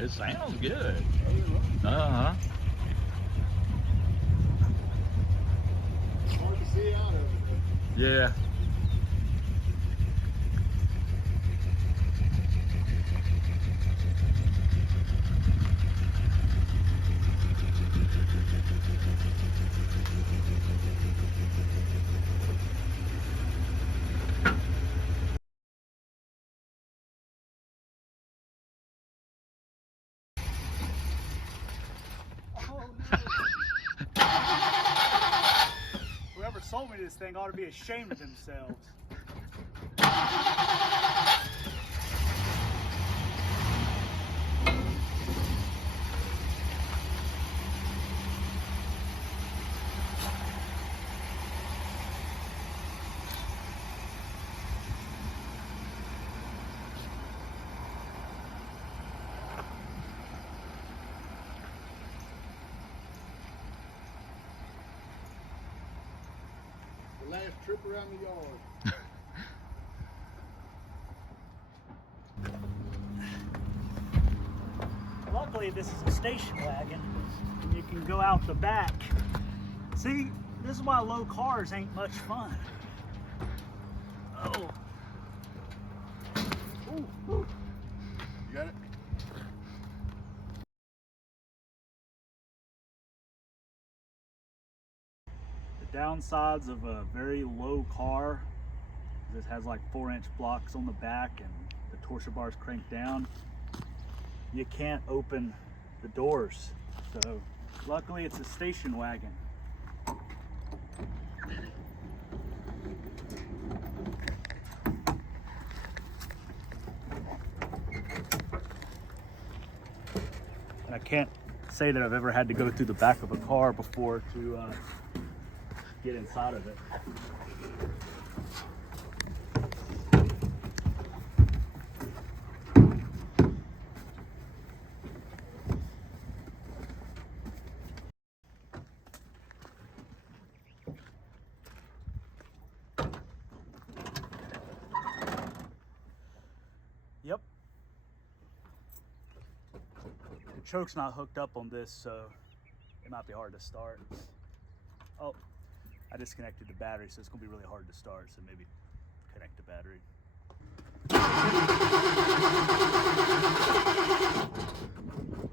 It sounds good. Hard to see out of it. Yeah. Whoever sold me this thing ought to be ashamed of themselves. The last trip around the yard. Luckily, this is a station wagon, and you can go out the back. See, this is why low cars ain't much fun. Oh. Ooh, ooh. You got it? The downsides of a very low car is it has like 4-inch blocks on the back and the torsion bars cranked down. You can't open the doors. So luckily it's a station wagon. And I can't say that I've ever had to go through the back of a car before to get inside of it. Yep. The choke's not hooked up on this, so it might be hard to start. Oh, I disconnected the battery, so it's gonna be really hard to start, so maybe connect the battery.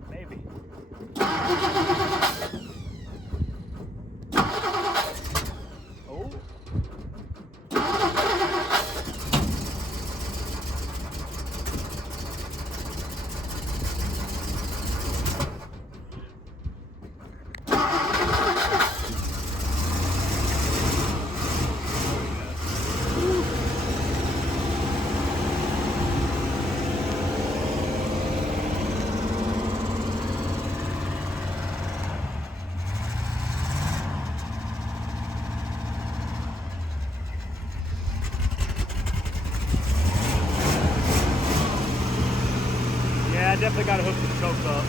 Maybe. Oh. I definitely got to hook the choke up.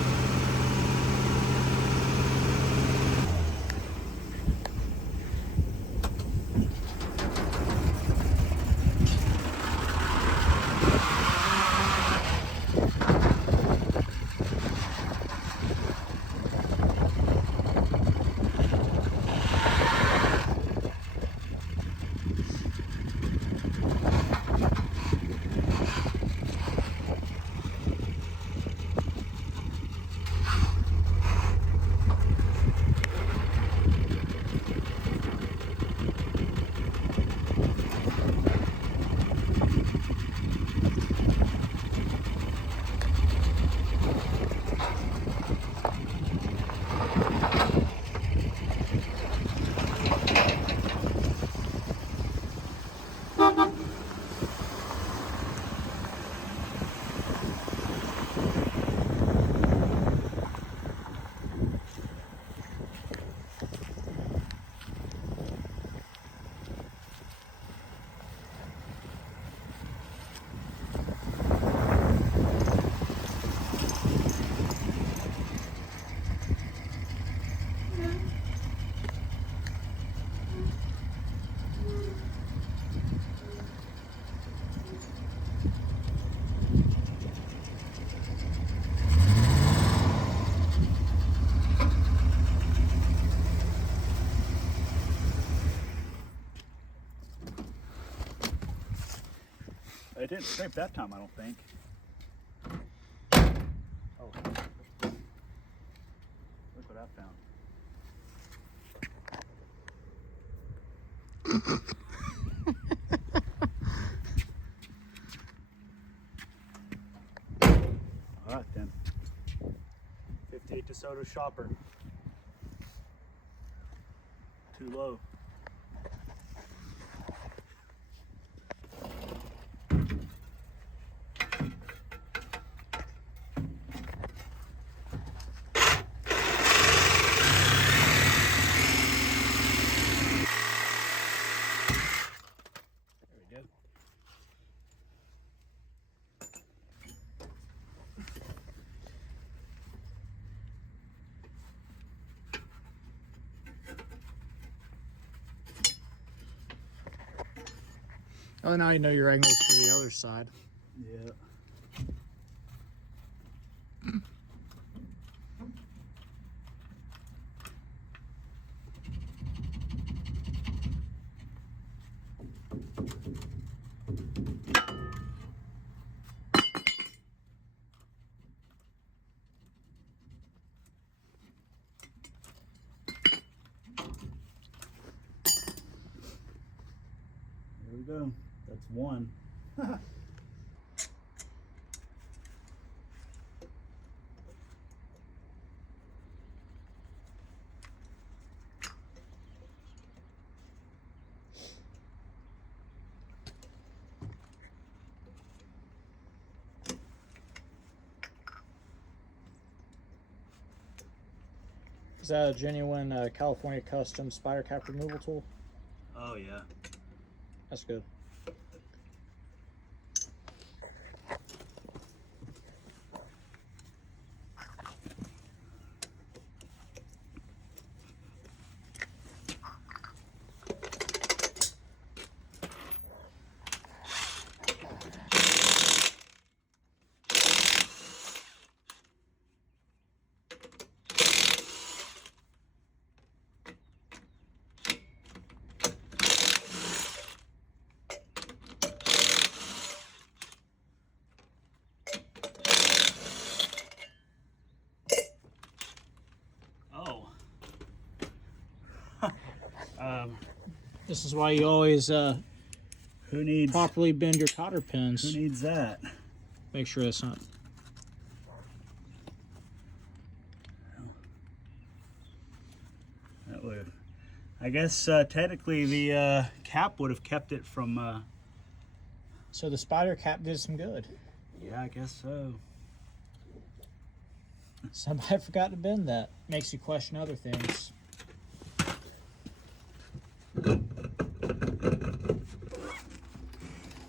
It didn't scrape that time, I don't think. Oh, look what I found. All right then. 58 DeSoto Shopper. Too low. There we go. Oh, now you know your angles to the other side. Yeah. There we go. That's one. Is that a genuine California custom spider cap removal tool? Oh yeah. That's good. Oh. This is why you always Who needs properly bend your cotter pins. Who needs that? Make sure it's not. That would have, I guess technically the cap would have kept it from. So the spider cap did some good. Yeah, I guess so. Somebody forgot to bend that. Makes you question other things.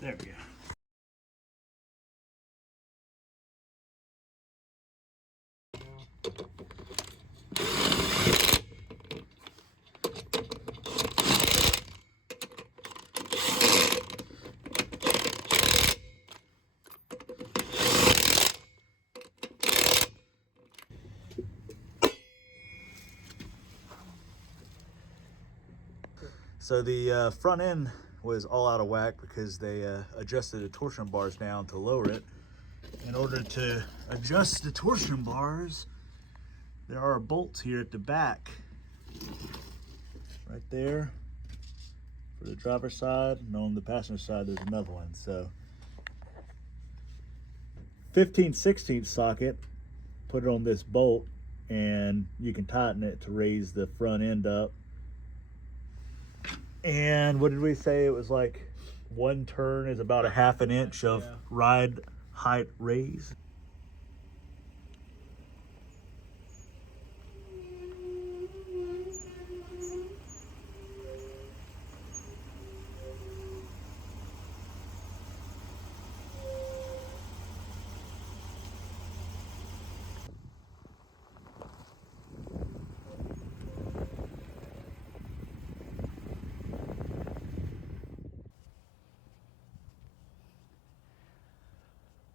There we go. So the front end was all out of whack because they adjusted the torsion bars down to lower it. In order to adjust the torsion bars, there are bolts here at the back, right there for the driver's side, and on the passenger side there's another one. So 15/16 socket, put it on this bolt, and you can tighten it to raise the front end up. And what did we say? It was like one turn is about a half an inch of ride height raise.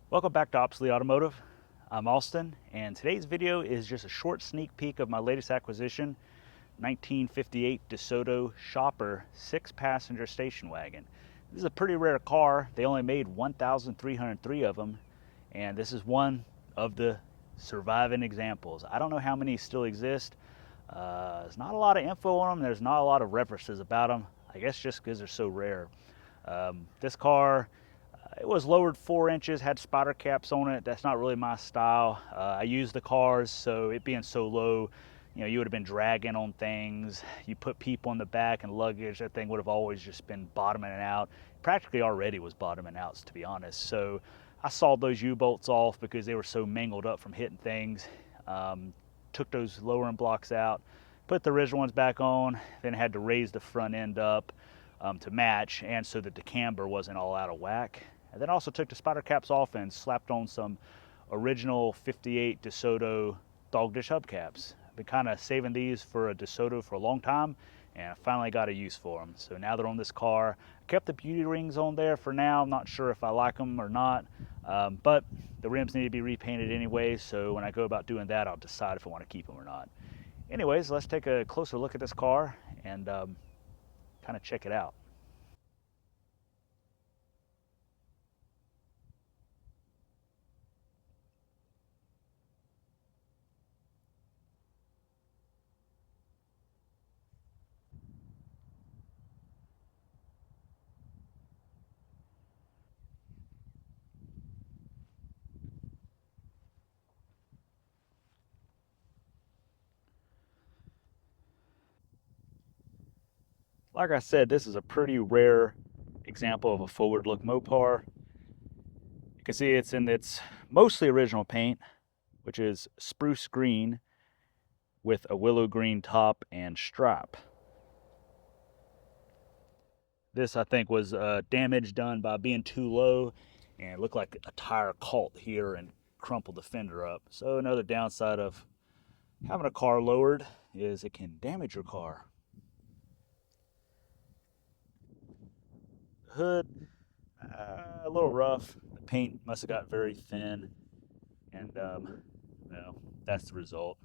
Welcome back to Obsolete Automotive. I'm Austin, and today's video is just a short sneak peek of my latest acquisition, 1958 DeSoto Shopper 6-passenger station wagon. This is a pretty rare car. They only made 1,303 of them, and this is one of the surviving examples. I don't know how many still exist. There's not a lot of info on them. There's not a lot of references about them. I guess just because they're so rare. This car, it was lowered 4 inches, had spider caps on it. That's not really my style. I use the cars, so it being so low, you know, you would have been dragging on things. You put people in the back and luggage, that thing would have always just been bottoming out. Practically already was bottoming out, to be honest. So I sawed those U-bolts off because they were so mangled up from hitting things. Took those lowering blocks out, put the original ones back on, then had to raise the front end up to match, and so that the camber wasn't all out of whack. And then also took the spider caps off and slapped on some original 58 DeSoto dog dish hubcaps. I've been kind of saving these for a DeSoto for a long time, and I finally got a use for them. So now they're on this car. I kept the beauty rings on there for now. I'm not sure if I like them or not, but the rims need to be repainted anyway, so when I go about doing that, I'll decide if I want to keep them or not. Anyways, let's take a closer look at this car and kind of check it out. Like I said, this is a pretty rare example of a Forward Look MoPar. You can see it's in its mostly original paint, which is spruce green with a willow green top and stripe. This, I think, was damage done by being too low, and it looked like a tire caught here and crumpled the fender up. So another downside of having a car lowered is it can damage your car. Hood, a little rough. The paint must have got very thin, and well, that's the result.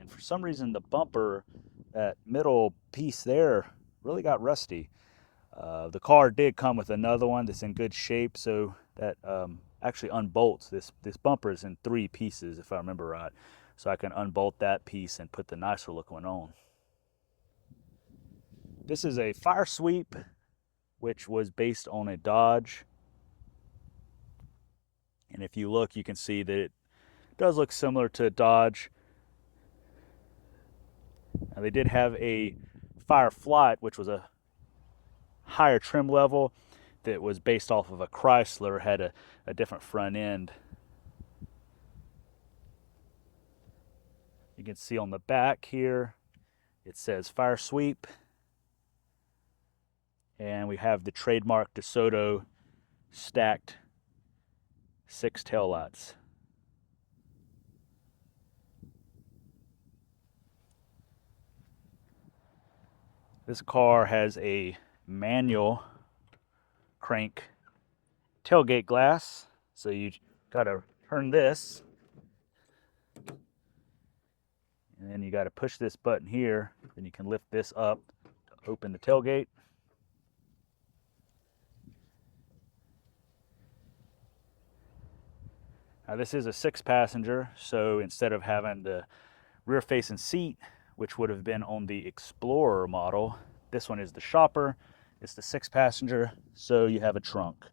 And for some reason, the bumper, that middle piece there, really got rusty. The car did come with another one that's in good shape, so that actually unbolts. This bumper is in 3 pieces, if I remember right. So I can unbolt that piece and put the nicer looking one on. This is a fire sweep, which was based on a Dodge. And if you look, you can see that it does look similar to a Dodge. Now, they did have a Fire Flight, which was a higher trim level that was based off of a Chrysler, had a different front end. You can see on the back here, it says Fire Sweep. And we have the trademark DeSoto stacked 6 taillights. This car has a manual crank tailgate glass, so you gotta turn this, and then you gotta push this button here, then you can lift this up to open the tailgate. Now this is a 6-passenger, so instead of having the rear-facing seat, which would have been on the Explorer model, this one is the Shopper. It's the 6-passenger, so you have a trunk.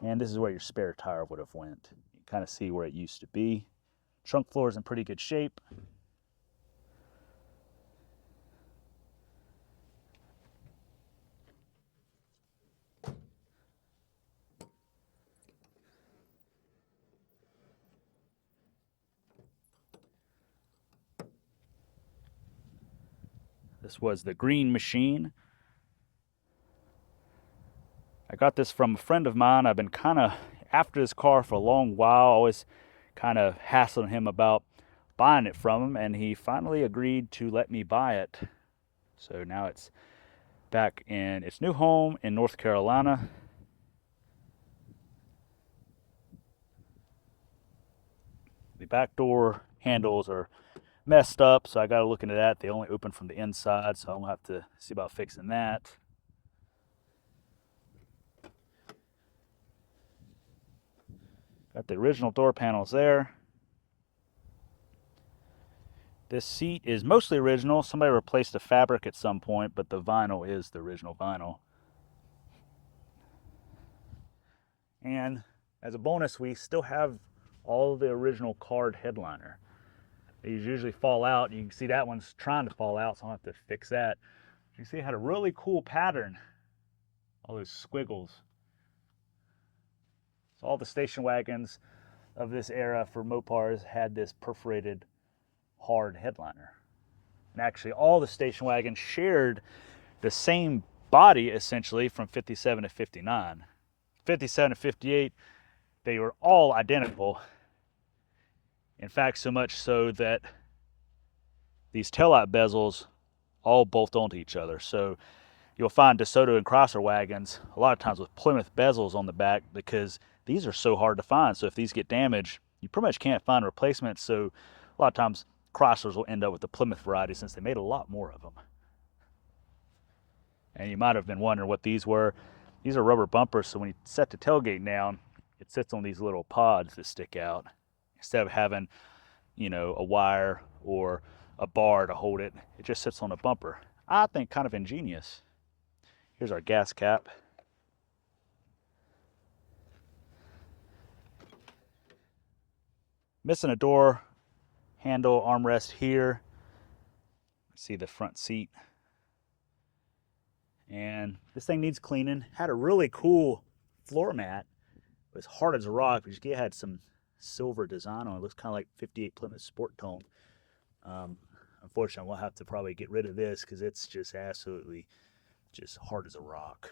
And this is where your spare tire would have went. You kind of see where it used to be. Trunk floor is in pretty good shape. This was the Green Machine. I got this from a friend of mine. I've been kind of after this car for a long while, always kind of hassling him about buying it from him, and he finally agreed to let me buy it. So now it's back in its new home in North Carolina. The back door handles are messed up, so I got to look into that. They only open from the inside, so I'm gonna have to see about fixing that. Got the original door panels there. This seat is mostly original. Somebody replaced the fabric at some point, but the vinyl is the original vinyl. And as a bonus, we still have all the original card headliner. These usually fall out. You can see that one's trying to fall out, so I'll have to fix that. You see it had a really cool pattern. All those squiggles. So all the station wagons of this era for Mopars had this perforated hard headliner. And actually all the station wagons shared the same body essentially from 57 to 59. 57 to 58, they were all identical. In fact, so much so that these taillight bezels all bolt onto each other. So you'll find DeSoto and Chrysler wagons a lot of times with Plymouth bezels on the back because these are so hard to find. So if these get damaged, you pretty much can't find replacements. So a lot of times Chryslers will end up with the Plymouth variety since they made a lot more of them. And you might have been wondering what these were. These are rubber bumpers, so when you set the tailgate down, it sits on these little pods that stick out. Instead of having, you know, a wire or a bar to hold it, it just sits on a bumper. I think kind of ingenious. Here's our gas cap. Missing a door handle armrest here. See the front seat. And this thing needs cleaning. Had a really cool floor mat. It was hard as a rock, but it had some silver design on it. It looks kind of like 58 Plymouth Sport Tone. Unfortunately, we'll have to probably get rid of this because it's just absolutely just hard as a rock.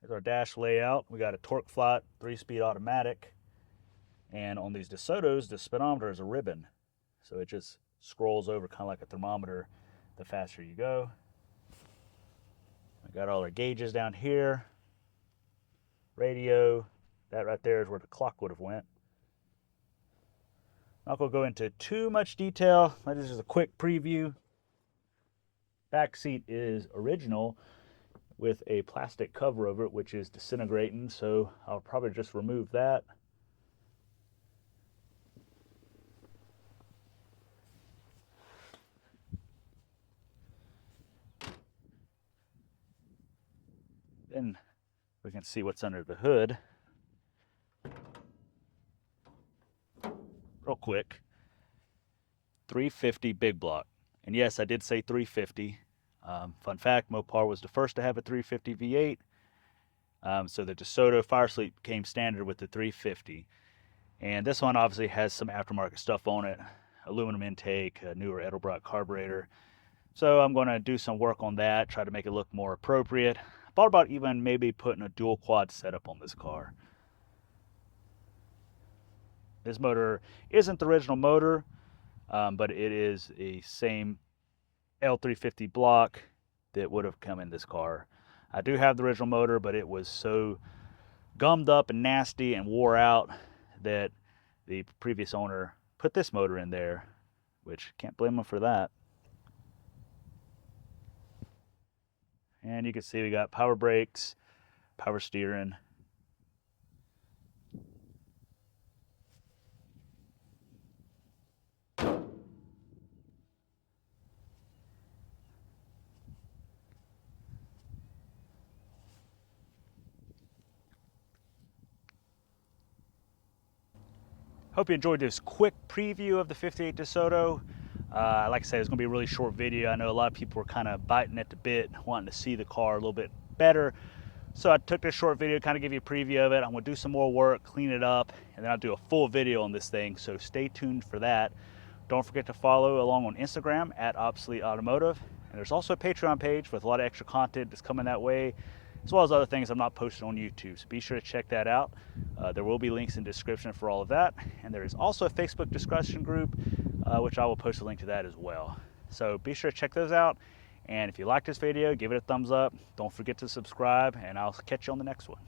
Here's our dash layout. We got a torque flat, 3-speed automatic. And on these DeSotos, the speedometer is a ribbon. So it just scrolls over kind of like a thermometer the faster you go. We got all our gauges down here. Radio. That right there is where the clock would have went. I'm not going to go into too much detail. This is a quick preview. Back seat is original with a plastic cover over it, which is disintegrating, so I'll probably just remove that. Then we can see what's under the hood. Real quick. 350 big block. And yes, I did say 350. Fun fact, Mopar was the first to have a 350 V8. So the DeSoto Fire Sleep came standard with the 350. And this one obviously has some aftermarket stuff on it. Aluminum intake, a newer Edelbrock carburetor. So I'm going to do some work on that, try to make it look more appropriate. I thought about even maybe putting a dual quad setup on this car. This motor isn't the original motor, but it is a same L350 block that would have come in this car. I do have the original motor, but it was so gummed up and nasty and wore out that the previous owner put this motor in there, which can't blame them for that. And you can see we got power brakes, power steering. Hope you enjoyed this quick preview of the 58 DeSoto. Like I said, it's going to be a really short video. I know a lot of people were kind of biting at the bit, wanting to see the car a little bit better. So I took this short video to kind of give you a preview of it. I'm going to do some more work, clean it up, and then I'll do a full video on this thing. So stay tuned for that. Don't forget to follow along on Instagram at Obsolete Automotive. And there's also a Patreon page with a lot of extra content that's coming that way, as well as other things I'm not posting on YouTube. So be sure to check that out. There will be links in the description for all of that. And there is also a Facebook discussion group, which I will post a link to that as well. So be sure to check those out. And if you like this video, give it a thumbs up. Don't forget to subscribe, and I'll catch you on the next one.